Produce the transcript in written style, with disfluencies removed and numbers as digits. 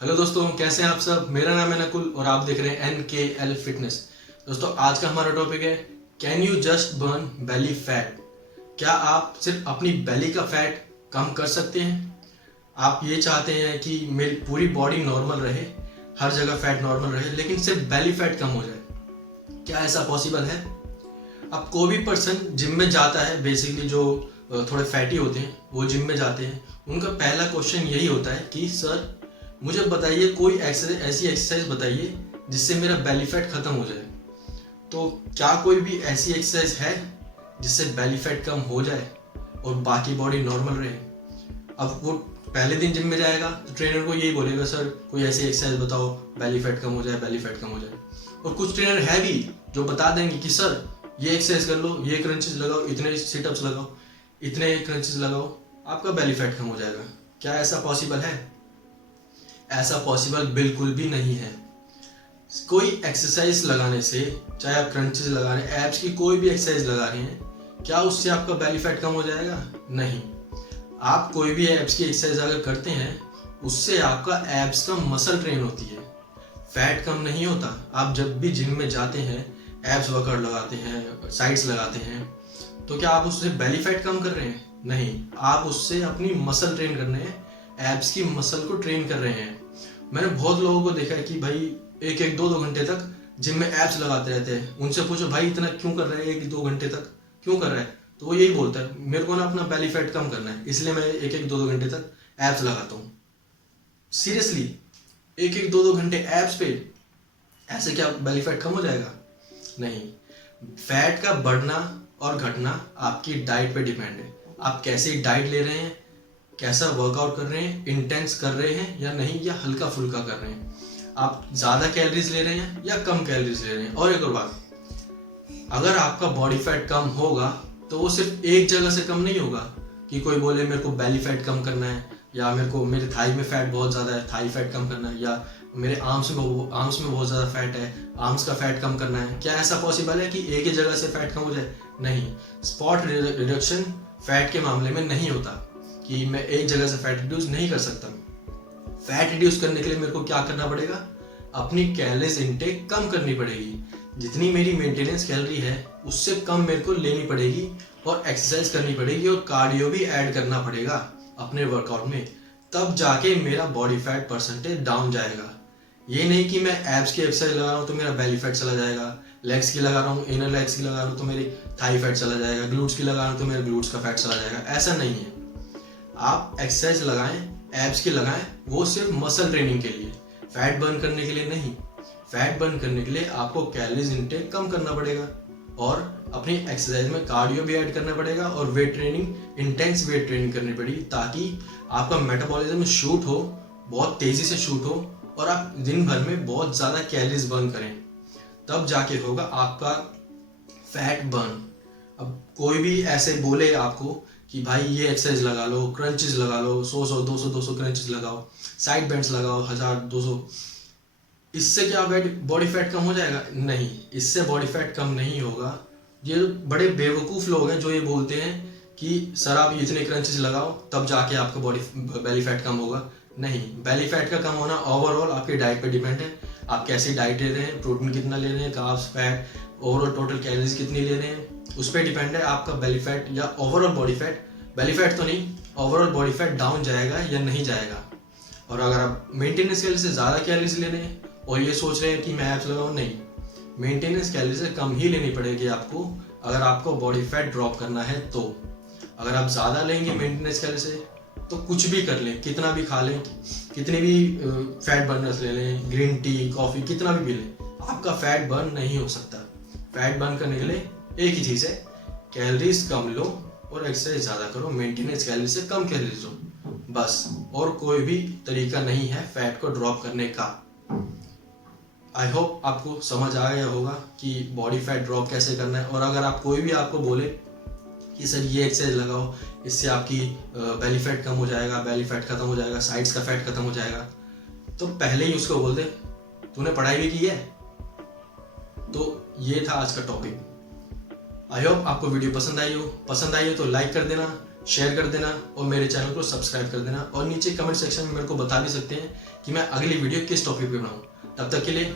Hello दोस्तों, कैसे हैं आप सब। मेरा नाम है नकुल और आप देख रहे हैं NKL फिटनेस। दोस्तों, आज का हमारा टॉपिक है can you just burn belly fat. क्या आप सिर्फ अपनी बेली का फैट कम कर सकते हैं। आप ये चाहते हैं कि मेरी पूरी बॉडी नॉर्मल रहे, हर जगह फैट नॉर्मल रहे, लेकिन सिर्फ बेली फैट कम हो जाए। क्या ऐसा पॉसिबल है। अब कोई भी पर्सन जिम में जाता है, बेसिकली जो थोड़े फैटी होते हैं वो जिम में जाते हैं, उनका पहला क्वेश्चन यही होता है कि सर मुझे बताइए कोई ऐसी एक्सरसाइज बताइए जिससे मेरा बेली फैट खत्म हो जाए। तो क्या कोई भी ऐसी एक्सरसाइज है जिससे बेली फैट कम हो जाए और बाकी बॉडी नॉर्मल रहे। अब वो पहले दिन जिम में जाएगा तो ट्रेनर को यही बोलेगा सर कोई ऐसी एक्सरसाइज बताओ बेली फैट कम हो जाए, बेली फैट कम हो जाए। और कुछ ट्रेनर है भी जो बता देंगे कि सर ये एक्सरसाइज कर लो, ये क्रंचेस लगाओ, इतने सिटअप्स लगाओ, इतने क्रंचेस लगाओ, आपका बेली फैट कम हो जाएगा। क्या ऐसा पॉसिबल है। ऐसा पॉसिबल बिल्कुल भी नहीं है। कोई एक्सरसाइज लगाने से, चाहे आप क्रंचेस लगा रहे हैं, एब्स की कोई भी एक्सरसाइज लगा रहे हैं, क्या उससे आपका बेली फैट कम हो जाएगा। नहीं। आप कोई भी एब्स की एक्सरसाइज अगर करते हैं उससे आपका एब्स का मसल ट्रेन होती है, फैट कम नहीं होता। आप जब भी जिम में जाते हैं, एब्स वर्कआउट लगाते हैं, साइड्स लगाते हैं, तो क्या आप उससे बेली फैट कम कर रहे हैं। नहीं, आप उससे अपनी मसल ट्रेन कर रहे हैं, एब्स की मसल को ट्रेन कर रहे हैं। मैंने बहुत लोगों को देखा है कि भाई एक एक दो दो घंटे तक जिम में एब्स लगाते रहते हैं। उनसे पूछो भाई इतना क्यों कर रहे हैं, एक दो घंटे तक क्यों कर रहा है, तो वो यही बोलता है मेरे को ना अपना बेली फैट कम करना है, इसलिए मैं एक एक दो दो घंटे तक एब्स लगाता हूँ। सीरियसली, एक एक दो दो घंटे एब्स पे, ऐसे क्या बेली फैट कम हो जाएगा। नहीं। फैट का बढ़ना और घटना आपकी डाइट पे डिपेंड है। आप कैसी डाइट ले रहे हैं, कैसा वर्कआउट कर रहे हैं, इंटेंस कर रहे हैं या नहीं, या हल्का फुल्का कर रहे हैं, आप ज़्यादा कैलोरीज ले रहे हैं या कम कैलोरीज ले रहे हैं। और एक और बात, अगर आपका बॉडी फैट कम होगा तो वो सिर्फ एक जगह से कम नहीं होगा कि कोई बोले मेरे को बेली फैट कम करना है, या मेरे को मेरे थाई में फैट बहुत ज़्यादा है, थाई फैट कम करना है, या मेरे आर्म्स में बहुत ज़्यादा फैट है, आर्म्स का फैट कम करना है। क्या ऐसा पॉसिबल है कि एक ही जगह से फैट कम हो जाए। नहीं। स्पॉट रिडक्शन फैट के मामले में नहीं होता कि मैं एक जगह से फैट रिड्यूस नहीं कर सकता। फैट रिड्यूस करने के लिए मेरे को क्या करना पड़ेगा, अपनी कैलोरीज इनटेक कम करनी पड़ेगी। जितनी मेरी मेंटेनेंस कैलोरी है उससे कम मेरे को लेनी पड़ेगी, और एक्सरसाइज करनी पड़ेगी, और कार्डियो भी ऐड करना पड़ेगा अपने वर्कआउट में। तब जाके मेरा बॉडी फैट परसेंटेज डाउन जाएगा। ये नहीं कि मैं एब्स की एक्सरसाइज लगा रहा हूँ तो मेरा बेली फैट चला जाएगा, लेग्स की लगा रहा हूँ, इनर लेग्स की लगा रहा हूँ तो मेरी थाई फैट चला जाएगा, ग्लूट्स की लगा रहा हूँ तो मेरे ग्लूट्स का फैट चला जाएगा। ऐसा नहीं है। आप एक्सरसाइज लगाएं, एब्स की लगाएं, वो सिर्फ मसल ट्रेनिंग के लिए, फैट बर्न करने के लिए नहीं। फैट बर्न करने के लिए आपको कैलोरीज इनटेक कम करना पड़ेगा, और अपनी एक्सरसाइज में कार्डियो भी ऐड करना पड़ेगा, और weight training, intense weight training करनी पड़ेगी, ताकि आपका मेटाबॉलिज्म शूट हो, बहुत तेजी से शूट हो, और आप दिन भर में बहुत ज़्यादा कैलोरीज बर्न करें। तब जाके होगा आपका फैट बर्न। अब कोई भी ऐसे बोले आपको कि भाई ये एक्सरसाइज लगा लो, क्रंचेस लगा लो, 100 200 क्रंचेस लगाओ, साइड बेंड्स लगाओ 1000 200, इससे क्या बॉडी फैट कम हो जाएगा। नहीं, इससे बॉडी फैट कम नहीं होगा। ये बड़े बेवकूफ़ लोग हैं जो ये बोलते हैं कि सर आप इतने क्रंचेस लगाओ तब जाके आपका बॉडी बेली फैट कम होगा। नहीं, बेली फैट का कम होना ओवरऑल आपकी डाइट पे डिपेंड है। आप कैसी डाइट ले रहे हैं, प्रोटीन कितना ले रहे हैं, carbs, fat, overall total calories कितनी ले रहे हैं, उस पर डिपेंड है आपका बेली फैट या overall body fat. Belly fat तो नहीं, ओवरऑल बॉडी फैट डाउन जाएगा या नहीं जाएगा। और अगर आप मेंटेनेंस कैलोरी से ज़्यादा कैलोरीज ले रहे हैं और ये सोच रहे हैं कि मैं एब्स लगाऊं, नहीं, मेंटेनेंस कैलोरी से कम ही लेनी पड़ेगी आपको, अगर आपको बॉडी फैट ड्रॉप करना है तो। अगर आप ज़्यादा लेंगे मेंटेनेंस कैलोरी से तो कुछ भी कर लें, कितना भी खा लें, कितने भी फैट बर्नर्स ले लें, ग्रीन टी, कॉफ़ी, कितना भी पी लें, आपका फैट बर्न नहीं हो सकता। फैट बर्न करने के लिए एक ही चीज़ है, कैलोरीज कम लो और एक्सरसाइज ज़्यादा करो, मेंटेनेंस कैलोरी से कम कैलोरीज लो, बस। और कोई भी तरीका नहीं है फैट को ड्रॉप करने का। आई होप आपको समझ आ गया होगा कि बॉडी फैट ड्रॉप कैसे करना है। और अगर आप कोई भी आपको बोले कि सर ये एक्सरसाइज लगाओ, इससे आपकी बेली फैट कम हो जाएगा, बेली फैट खत्म हो जाएगा, साइड्स का फैट खत्म हो जाएगा, तो पहले ही उसको बोल दे तूने पढ़ाई भी की है। तो ये था आज का टॉपिक। आई होप आपको वीडियो पसंद आई हो तो लाइक कर देना, शेयर कर देना और मेरे चैनल को सब्सक्राइब कर देना, और नीचे कमेंट सेक्शन में मेरे को बता भी सकते हैं कि मैं अगली वीडियो किस टॉपिक पे बनाऊं। तब तक के लिए